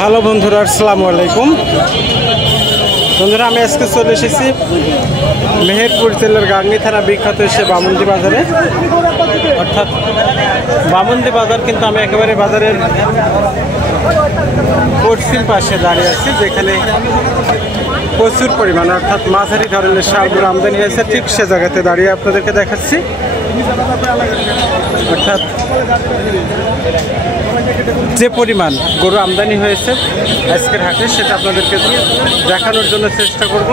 Hello বন্ধুরা, আসসালামু আলাইকুম। বন্ধুরা, আমি আজকে চলে এসেছি মেহেরপুর জেলার গাংনী থানা বিখ্যাত এসে বামুন্দি বাজারে, অর্থাৎ বামুন্দি বাজার। কিন্তু আমি একেবারে বাজারের পশ্চিম পাশে দাঁড়িয়ে আছি, যেখানে প্রচুর পরিমাণ অর্থাৎ মাঝারি ধরনের সারগুলো আমদানি হয়েছে। ঠিক সে জায়গাতে দাঁড়িয়ে আপনাদেরকে দেখাচ্ছি। অর্থাৎ যে পরিমাণ গরু আমদানি হয়েছে আজকের হাটে, সেটা আপনাদেরকে দেখানোর জন্য চেষ্টা করব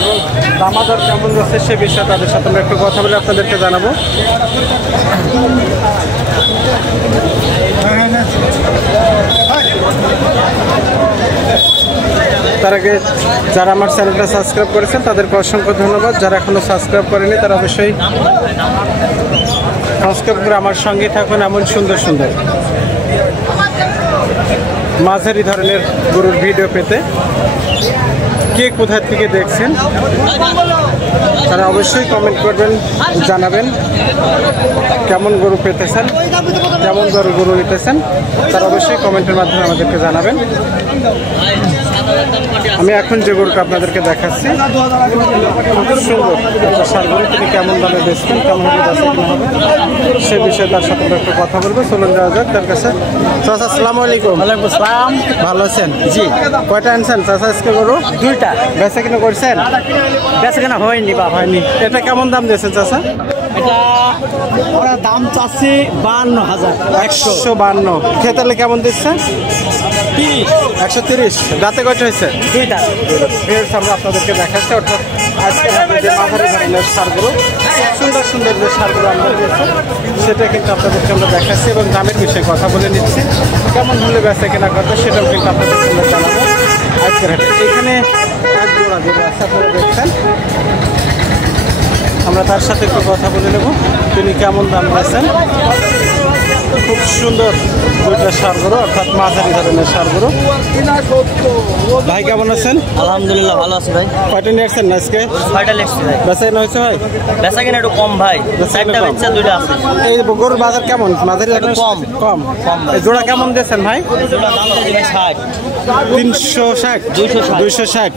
এবং দামাদর কেমন যাচ্ছে সে বিষয়ে তাদের সাথে আমরা একটু কথা বলে আপনাদেরকে জানাবো। তার আগে যারা আমার চ্যানেলটা সাবস্ক্রাইব করেছেন তাদেরকে অসংখ্য ধন্যবাদ। যারা এখনও সাবস্ক্রাইব করেনি তারা অবশ্যই সাবস্ক্রাইব করে আমার সঙ্গে থাকুন। এমন সুন্দর সুন্দর মাঝারি ধরনের গরুর ভিডিও পেতে কে কোথা থেকে দেখছেন তারা অবশ্যই কমেন্ট করবেন, জানাবেন কেমন গরু পেতেছেন, কেমন গরু নিতেছেন, তারা অবশ্যই কমেন্টের মাধ্যমে আমাদেরকে জানাবেন। আমি এখন যে গরুটা আপনাদেরকে দেখাচ্ছি খুব সুন্দর একটা ষাঁড় গরু। তিনি কেমন দামে বেচবেন, কেমন হলে বেচা কিনা হবে সে বিষয়ে তার সাথে একটু কথা বলবো। চলুন যাওয়া যাক তার কাছে। চাচা, আসসালামু আলাইকুম। ওয়ালাইকুম আসসালাম। ভালো আছেন? জি। কয়টা আনছেন চাচা আজকে গরু? দুইটা। বেচা কিনা করছেন? বেচা কেনা হয়নি বা হয়নি। এটা কেমন দাম দিয়েছেন চাচা? এটা ওরা দাম চাচ্ছে 52,000। 152। খেতালে কেমন দিচ্ছে? 130। দাঁতে কয়টা হয়েছে? দুইটা। আমরা আপনাদেরকে দেখাচ্ছি। অর্থাৎ আজকে যে মাঝারি ধরনের সারগুলো, সুন্দর সুন্দর যে সারগুলো আমরা দিয়েছি সেটা কিন্তু আপনাদেরকে আমরা দেখাচ্ছি এবং দামের বিষয়ে কথা বলে নিচ্ছি। কেমন হলে বেচা কেনা করবে সেটাও কিন্তু আপনাদেরকে আমরা জানাবো আজকের হাটে। এখানে এক জোড়া যে রাস্তা করে দেখছেন, আমরা তার সাথে একটু কথা বলে নেব তিনি কেমন দাম দিয়েছেন। খুব সুন্দর দুইটা সারগুলো, অর্থাৎ মাঝারি ধরনের সারগুলো। ভাই কেমন আছেন? আলহামদুলিল্লাহ ভালো আছি ভাই। কয়টা নিয়ে আসছেন আজকে? ছয়টা লেগছে ভাই। বেচা কেনা হয়েছে ভাই? বেচা কেনা একটু কম ভাই। চারটা বেচা, দুইটা আছে। এই গরুর বাজার কেমন? মাঝারি কম কম। এই জোড়া কেমন দিয়েছেন ভাই? জোড়া দাম চাইছে 60। 360। 260।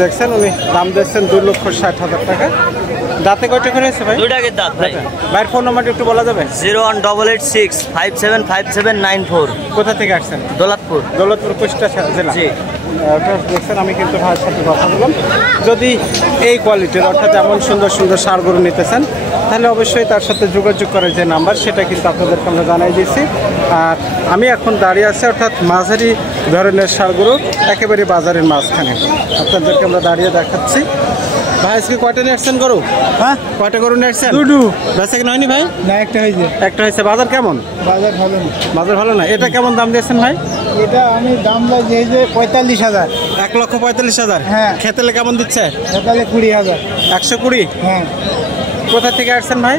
দেখছেন উনি দাম দিচ্ছেন 2,60,000 টাকা। দাঁতে কয়টা করে হয়েছে ভাই? দুইটা আগে দাঁত ভাই। ভাইয়ের ফোন নাম্বারটা একটু বলা যাবে? 01886575794। কোথা থেকে আসছেন? দৌলতপুর। দৌলতপুর কুষ্টিয়া জেলা। জি। দেখছেন আমি কিন্তু ভাইয়ের সাথে কথা বললাম। যদি এই কোয়ালিটির অর্থাৎ এমন সুন্দর সুন্দর সার গরু নিতে চান তাহলে অবশ্যই তার সাথে যোগাযোগ করার যে নাম্বার সেটা কিন্তু আপনাদেরকে আমরা জানাই দিচ্ছি। আর আমি এখন দাঁড়িয়ে আছি অর্থাৎ মাঝারি ধরনের সার গরু একেবারে বাজারের মাঝখানে আপনাদেরকে আমরা দাঁড়িয়ে দেখাচ্ছি। ভাই আজকে কয়টা নিয়ে আসছেন গরু? হ্যাঁ, কয়টা গরু নিয়ে আসছেন? দুটো। বেচা কিনা হয়নি ভাই? না, একটা হয়েছে। একটা হয়েছে। বাজার কেমন? বাজার ভালো না। বাজার ভালো না। এটা কেমন দাম দিয়েছেন ভাই? এটা আমি দাম লাগছে যে 45,000। 1,45,000। হ্যাঁ। খেতেলে কেমন দিচ্ছে? তাহলে 20,000। 120। হ্যাঁ। কোথা থেকে আসছেন ভাই?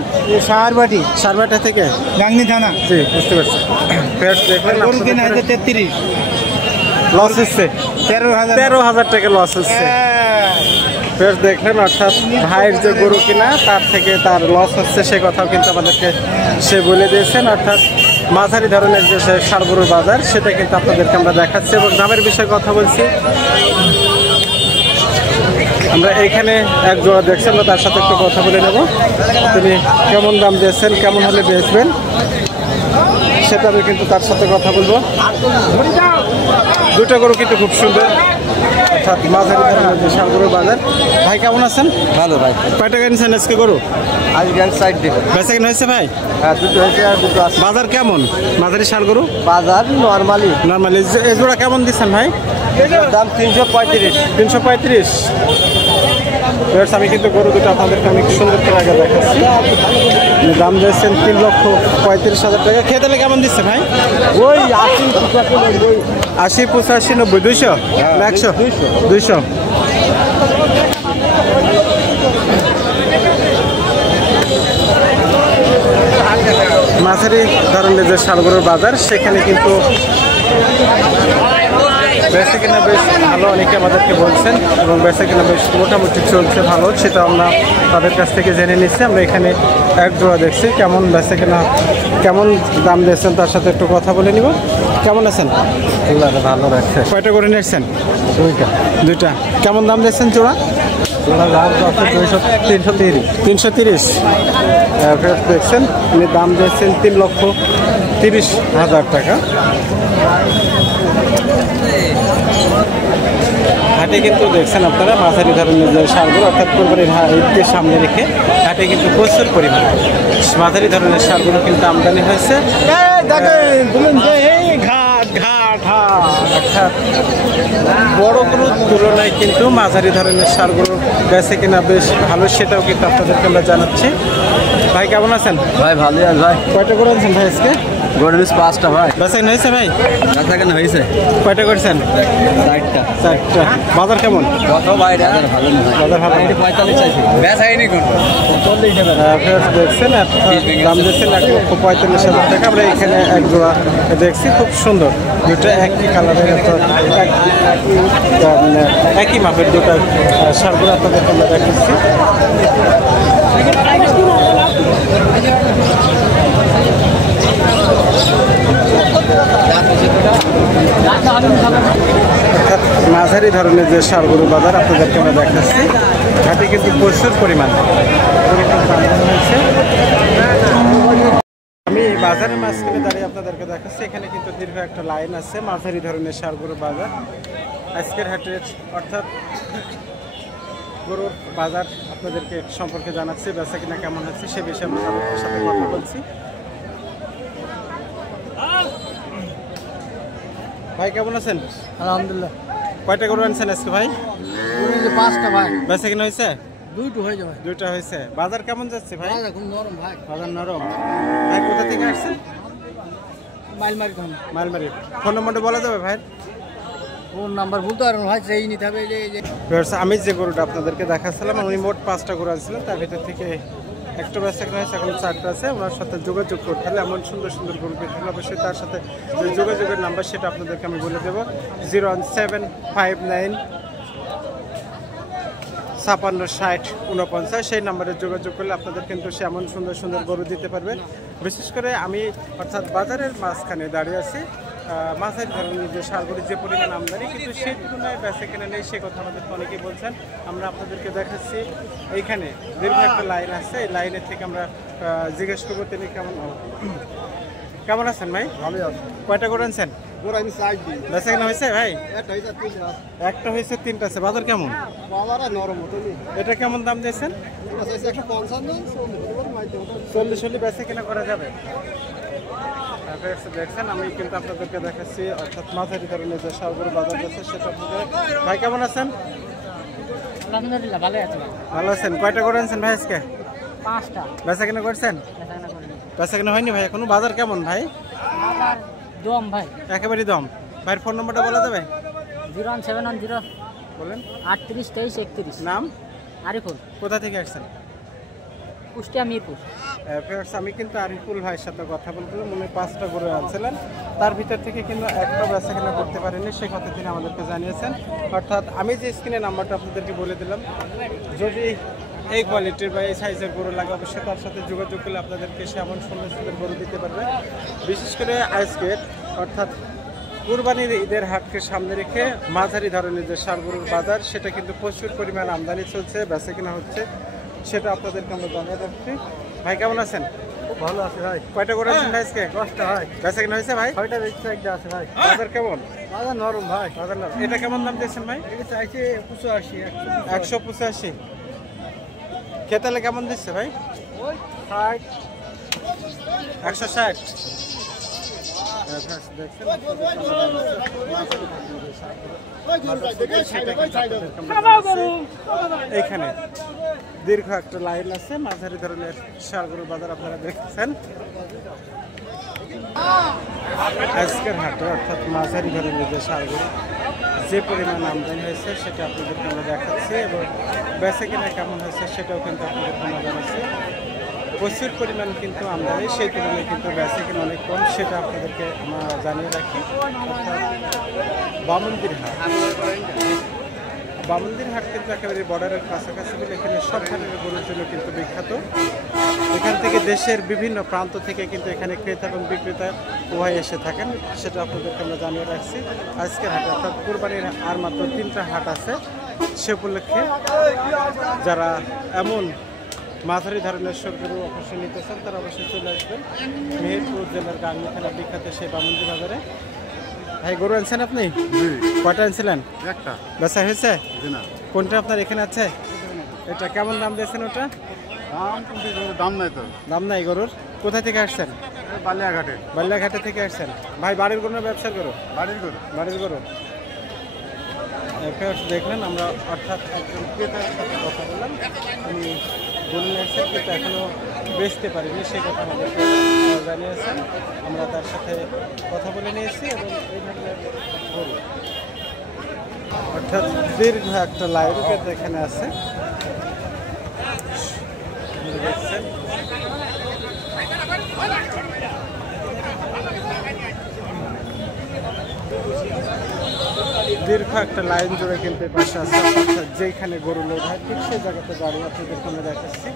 সাহারবাটি, সারবাটা থেকে। গাংনী থানা। জি, বুঝতে পারছি। ফেরত দেখলেন গরু কেনা হয়েছে 33। লস হচ্ছে 13,000 টাকা লস হচ্ছে। ফেরত দেখলেন অর্থাৎ ভাইয়ের যে গরু কিনা তার থেকে তার লস হচ্ছে সে কথাও কিন্তু আমাদেরকে সে বলে দিয়েছেন। অর্থাৎ মাঝারি ধরনের যে ষাঁড় গরুর বাজার সেটা কিন্তু আপনাদেরকে আমরা দেখাচ্ছি এবং দামের বিষয়ে কথা বলছি। আমরা এইখানে এক জোড়া দেখছেন, আমরা তার সাথে একটু কথা বলে নেব। তিনি কেমন দাম দিয়েছেন, কেমন হলে বেচবেন সেটা আমি কিন্তু তার সাথে কথা বলবো। দুটো গরু কিন্তু খুব সুন্দর, অর্থাৎ মাঝারি ধরনের যে ষাঁড় গরুর বাজার। ভাই কেমন আছেন? ভালো ভাই। কয় টাকা নিয়েছেন আজকে গরু? আজকে 60 টাকা। বেচা কেনা হয়েছে ভাই? হ্যাঁ, দুটো হয়েছে আর দুটো আছে। বাজার কেমন মাঝারি ষাঁড় গরু? বাজার নরমালি। এই জোড়া কেমন দিচ্ছেন ভাই? দাম 335। 335। আমি কিন্তু গরু দুটো আপনাদেরকে অনেক সুন্দর করে আগে দেখাচ্ছি। দাম দিয়েছেন 3,35,000 টাকা। খেতেলে কেমন দিচ্ছে ভাই? ওই 80, 85, 90, 200 না 100? 200। মাঝারি ধরনের যে ষাঁড় গরুর বাজার সেখানে কিন্তু বেচা কিনা বেশ ভালো, অনেকে আমাদেরকে বলছেন, এবং বেচা কিনা বেশ মোটামুটি চলছে ভালো, সেটা আমরা তাদের কাছ থেকে জেনে নিচ্ছি। আমরা এখানে এক জোড়া দেখছি, কেমন বেচা কিনা, কেমন দাম দিয়েছেন তার সাথে একটু কথা বলে নিব। কেমন আছেন? ভালো রাখছে। কয়টা করে নিয়েছেন? দুইটা। দুইটা। কেমন দাম দিয়েছেন জোড়া? জোড়া দাম আছে 330। 330। দেখছেন উনি দাম দিয়েছেন 3,30,000 টাকা। হাটে কিন্তু দেখছেন আপনারা মাঝারি ধরনের যে সারগুলো, অর্থাৎ কোরবানির ঈদকে সামনে রেখে হাটে কিন্তু প্রচুর পরিমাণ মাঝারি ধরনের সারগুলো কিন্তু আমদানি হয়েছে। অর্থাৎ বড় গরুর তুলনায় কিন্তু মাঝারি ধরনের সারগুলো বেচে কিনা বেশ ভালো, সেটাও কিন্তু আপনাদেরকে আমরা জানাচ্ছি। ভাই কেমন আছেন? ভাই ভালোই আছে ভাই। কয়টা করে আনছেন ভাই আজকে? গরুর 5টা ভাই। বেচা কিনা হয়েছে ভাই? বেচা কেন হয়েছে? কয়টা করছেন? 4টা। 4টা। বাজার কেমন? কত ভাই? বাজার ভালো না ভাই। বাজার ভালো না। 45 চাইছি। বেচা হয়নি কোন? 40 টাকা। দেখছেন দাম দিচ্ছেন 1,45,000 টাকা। আমরা এখানে এক জোড়া দেখছি, খুব সুন্দর, দুটো একই কালারের, একই মাপের দুটো সারগুলো আপনাদেরকে আমরা দেখাচ্ছি। অর্থাৎ মাঝারি ধরনের যে সারগুলো বাজার আপনাদেরকে আমরা দেখাচ্ছি, হাটে কিন্তু প্রচুর পরিমাণ হয়েছে। আমি বাজারের মাঝখানে দাঁড়িয়ে আপনাদেরকে দেখাচ্ছি, এখানে কিন্তু দীর্ঘ একটা লাইন আছে মাঝারি ধরনের সারগুলো বাজার আজকের হাটের, অর্থাৎ গরুর বাজার আপনাদেরকে সম্পর্কে জানাচ্ছি, বেচা কিনা কেমন হচ্ছে সে বিষয়ে আমরা আপনাদের সাথে কথা বলছি। ভাই কেমন আছেন? আলহামদুলিল্লাহ। কয়টা গরু আনছেন আজকে ভাই? 5টা ভাই। বেচা কিনা হয়েছে? দুইটা হয়ে যাবে। দুইটা হয়েছে। বাজার কেমন যাচ্ছে ভাই? এখন নরম ভাই। বাজার নরম। ভাই কোথা থেকে আসছেন? মাইলমারি কোন? মাইলমারি। ফোন নম্বরটা বলা যাবে ভাই? ফোন নাম্বার বলতে পারবেন ভাই, সেই নিতে হবে। আমি যে গরুটা আপনাদেরকে দেখাচ্ছিলাম, উনি মোট 5টা গরু আনছিলেন, তার ভিতর থেকে একটা বেচা কিনা হয়েছে, এখন 4টা আছে। ওনার সাথে যোগাযোগ করতে হলে, এমন সুন্দর সুন্দর গরু পেতে হলে অবশ্যই তার সাথে যে যোগাযোগের নাম্বার সেটা আপনাদেরকে আমি বলে দেবো, 01759 566049। সেই নাম্বারে যোগাযোগ করলে আপনাদের কিন্তু সে এমন সুন্দর সুন্দর গরু দিতে পারবে। বিশেষ করে আমি অর্থাৎ বাজারের মাঝখানে দাঁড়িয়ে আছি, মাঝারি ধরনের যে সারগুলির যে পরিমাণ আমদানি, কিন্তু সেই তুলনায় বেচা কেনা নেই, সে কথা আমাদেরকে অনেকেই বলছেন। আমরা আপনাদেরকে দেখাচ্ছি এইখানে দীর্ঘ একটা লাইন আছে, এই লাইনের থেকে আমরা জিজ্ঞেস করবো তিনি কেমন আছেন ভাই? ভালোই আছে। কয়টা করে আনছেন? বেচা কেনা হয়েছে ভাই? একটা হয়েছে, 3টা আছে। বাজার কেমন? এটা কেমন দাম দিয়েছেন? 40 বেচা কেনা করা যাবে। দেখছেন আমি কিন্তু আপনাদেরকে দেখাচ্ছি, অর্থাৎ মাঝারি ধরনের যে সারগুলো বাজার আছে সেটা আপনাদের। ভাই কেমন আছেন? আলহামদুলিল্লাহ ভালো আছে। ভালো আছেন। কয়টা করে আনছেন ভাই আজকে? 5টা। বেচা কেনা করছেন? বেচা কেনা হয়নি ভাই এখনো। বাজার কেমন ভাই? দম ভাই, একেবারেই দম। ভাইয়ের ফোন নম্বরটা বলা যাবে? 01710 বলেন। 38 23 31। নাম? আরিফুল। কোথা থেকে আসছেন? কুষ্টিয়া মিরপুর। আমি কিন্তু আরিফুল ভাইয়ের সাথে কথা বলছিলাম, উনি 5টা গরু আনছিলেন, তার ভিতর থেকে কিন্তু একটা বেচা কেনা করতে পারেনি, সে কথা তিনি আমাদেরকে জানিয়েছেন। অর্থাৎ আমি যে স্ক্রিনে নাম্বারটা আপনাদেরকে বলে দিলাম, যদি এই কোয়ালিটির বা এই সাইজের গরু লাগে অবশ্যই তার সাথে যোগাযোগ করলে আপনাদেরকে সে এমন সুন্দর সুন্দর গরু দিতে পারবে। বিশেষ করে আজকের অর্থাৎ কুরবানির ঈদের হাটকে সামনে রেখে মাঝারি ধরনের যে সার গরুর বাজার, সেটা কিন্তু প্রচুর পরিমাণ আমদানি চলছে, বেচা কেনা হচ্ছে, সেটা আপনাদেরকে আমরা জানিয়ে রাখছি। ভাই কেমন আছেন? খুব ভালো আছে ভাই। কয়টা করে আছেন ভাই আজকে? 10টা ভাই। বেচা কেনা হয়েছে ভাই? 6টা বেচতে একটা আছে ভাই। বাজার কেমন? বাজার নরম ভাই। বাজার নরম। এটা কেমন দাম দিয়েছেন ভাই? এটা চাইছে 85। 185। খেতালে কেমন দিচ্ছে ভাই? 60। 160। এইখানে দীর্ঘ একটা লাইন আছে, মাঝারি ধরনের সারগরুর বাজার আপনারা দেখছেন আজকের হাটে, অর্থাৎ মাঝারি ধরনের যে সারগরু যে পরিমাণ আমদানি হয়েছে সেটা আপনাদেরকে আমরা দেখাচ্ছি, এবং বেচা কিনা কেমন হয়েছে সেটাও কিন্তু আপনাদেরকে আমরা জানাচ্ছি। প্রচুর পরিমাণ কিন্তু আমদানি, সেই তুলনায় কিন্তু বেচা কিনা অনেক কম, সেটা আপনাদেরকে আমরা জানিয়ে রাখি। অর্থাৎ বামন্দির হাট, বামন্দির হাট কিন্তু একেবারে বর্ডারের কাছাকাছি বলে এখানে সব ধরনের গরুর জন্য কিন্তু বিখ্যাত। এখান থেকে দেশের বিভিন্ন প্রান্ত থেকে কিন্তু এখানে ক্রেতা এবং বিক্রেতা উভয় এসে থাকেন, সেটা আপনাদেরকে আমরা জানিয়ে রাখছি। আজকের হাটে অর্থাৎ কোরবানির আর মাত্র 3টা হাট আছে, সে উপলক্ষে যারা এমন মাঝারি ধরনের সবগুলো অবশ্যই নিতে চান তারা অবশ্যই চলে আসবেন মেহেরপুর জেলার গাংনী বিখ্যাত সেই বামন্দি বাজারে। ভাই গরু আনছেন আপনি? কয়টা আনছিলেন? একটা। বেচা হয়েছে? না। কোনটা আপনার এখানে আছে? এটা কেমন দাম দিয়েছেন ওটা? দাম নাই তো। দাম নাই গরুর? কোথা থেকে আসছেন? বালিয়াঘাটে। বালিয়াঘাটে থেকে আসছেন। ভাই বাড়ির গরু না ব্যবসার গরু? বাড়ির গরু। বাড়ির গরু। দেখলেন আমরা অর্থাৎ একজন ক্রেতার সাথে কথা বললাম, আমি গরু নিয়ে আসছি কিন্তু এখনও বেচতে পারিনি, সে কথা আমাদেরকে জানিয়েছেন। আমরা তার সাথে কথা বলে নিয়েছি এবং এই ধরনের গরু অর্থাৎ দীর্ঘ একটা লাইন এখানে আছে দেখছেন। দীর্ঘ একটা লাইন জুড়ে কিন্তু পাশে আছে, অর্থাৎ যেখানে গরু লোড হয় ঠিক সেই জায়গাতে গাড়ি আপনাদের সামনে দেখাচ্ছি।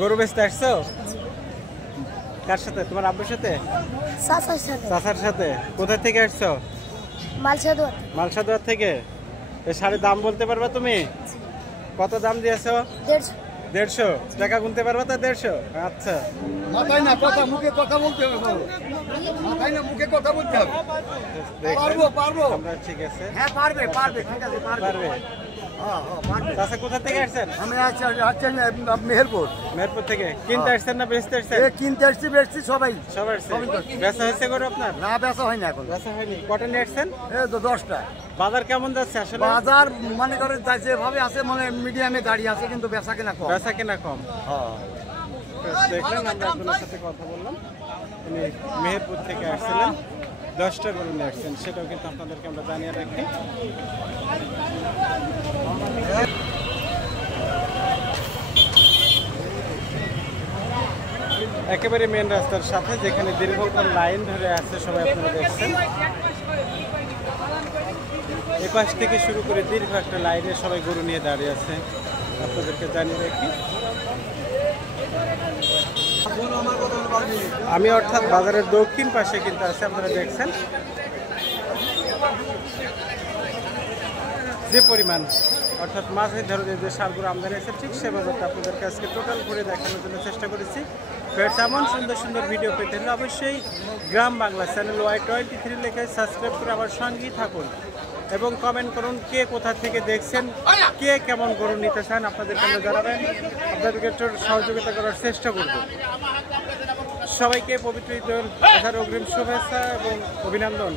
গরু বেচতে আসছো? কার সাথে? তোমার আব্বুর সাথে? চাচার সাথে। কোথা থেকে আসছো? মালসাদুয়ার থেকে। এই শাড়ির দাম বলতে পারবা তুমি? কত দাম দিয়েছো? 150 টাকা গুনতে পারবা তো? 150। আচ্ছা, মাথায় না কথা, মুখে কথা বলতে হবে। মাথায় না মুখে কথা বলতে হবে। পারবো। আমরা ঠিক আছে। হ্যাঁ পারবে, ঠিক আছে পারবে। চাচা কোথা থেকে আসছেন? আমি আছি মেহেরপুর। মেহেরপুর থেকে। কিনতে আসছেন না বেচতে আসছেন? কিনতে আসছি, বেচছি সবাই। সবার বেচা হয়েছে গরু আপনার? না বেচা হয় না এখন। বেচা হয়নি। কটা নিয়ে আসছেন? এই তো 10টা। বাজার কেমন যাচ্ছে আসলে? বাজার মনে করে যেভাবে আছে মানে মিডিয়ামে দাঁড়িয়ে আছে, কিন্তু বেচা কেনা কম। বেচা কেনা কম। দেখলেন আমরা একজনের সাথে কথা বললাম, উনি মেহেরপুর থেকে আসছিলেন, 10টা গরু নিয়ে আসছেন, সেটাও কিন্তু আপনাদেরকে আমরা জানিয়ে রাখি। একেবারে মেন রাস্তার সাথে যেখানে দীর্ঘক্ষণ লাইন ধরে আছে সবাই আপনারা দেখছেন। এপাশ থেকে শুরু করে দীর্ঘ একটা লাইনে সবাই গরু নিয়ে দাঁড়িয়ে আছে, আপনাদেরকে জানিয়ে রাখি। আমি অর্থাৎ বাজারের দক্ষিণ পাশে কিন্তু আছে, আপনারা দেখছেন যে পরিমাণ অর্থাৎ মাঝের ধরনের যে সারগুলো আমদানি আছে ঠিক সে বাজারটা আপনাদেরকে আজকে টোটাল ঘুরে দেখানোর জন্য চেষ্টা করেছি। এমন সুন্দর সুন্দর ভিডিও পেতে হলে অবশ্যই গ্রাম বাংলা চ্যানেল Y23 লেখায় সাবস্ক্রাইব করে আমার সঙ্গেই থাকুন এবং কমেন্ট করুন কে কোথা থেকে দেখছেন, কে কেমন গরু নিতে চান আপনাদেরকে আমরা জানাবেন, আপনাদেরকে একটু সহযোগিতা করার চেষ্টা করব। সবাইকে পবিত্র ঈদের অগ্রিম শুভেচ্ছা এবং অভিনন্দন।